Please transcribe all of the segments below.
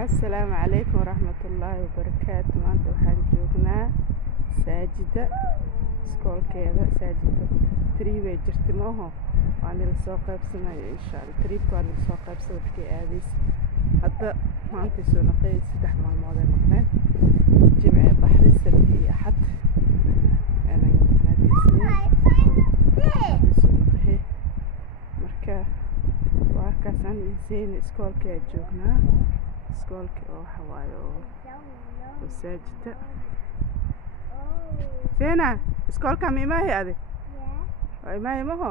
السلام عليكم ورحمة الله وبركاته. maanta waxaan joognaa saajida iskoolkeeda saajida trip ay jirtay maaho waan la soo qaybsanayo insha Allah tripka waan la soo qaybsaday markii aadaysa hadda maanta soo noqday 3 maalmood ay noqdeen jimce baxday sabti iyo axad ana noqday marka waa kaasaan iseen iskoolkeeda joognaa iskoolka oo xawaayo saajida seena iskoolka ma imaahay ade waa imaahay maho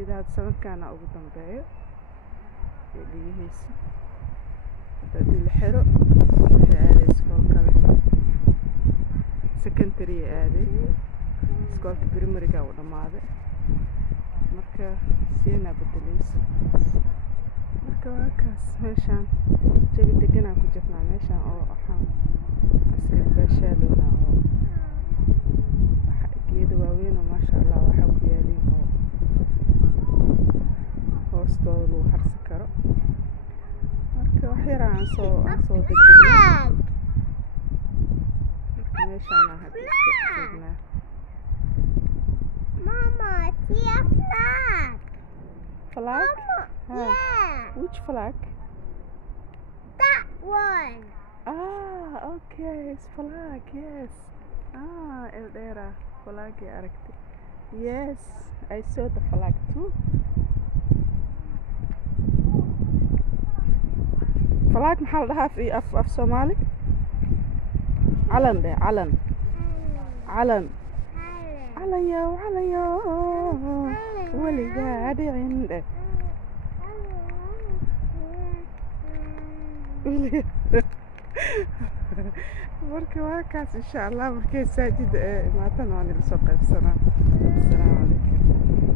idaad sanadkaana ugu dambeeyo ee dhigihiisa hadii la xiro waxay aaday iskool kale secondary aaday iskoolka primaryga u dhamaaday marka seena bedelaysa marka waa kaas meeshaan jawi deganaan ku jirnaa meeshaan oo waxaan asal baashaalowna oo geedo waaweyn oo maasha Allah waxaa ku yaaliin oo hoostooda lagu harsan karo marka wax yar aan soo degdegnay marka meeshaan hadda joognaa Mama, see a flag. flag Mama, yeah. which flag That one. okay it's flag yes eldera flag ay aragtay yes I saw the flag too flag maxaa la dhahaa af Soomaali calan de calan yo weligaa dhicin de marka waa kaas insha Allah markay saajida imaatana waan la soo qaybsanaa. Assalaamu calaykum.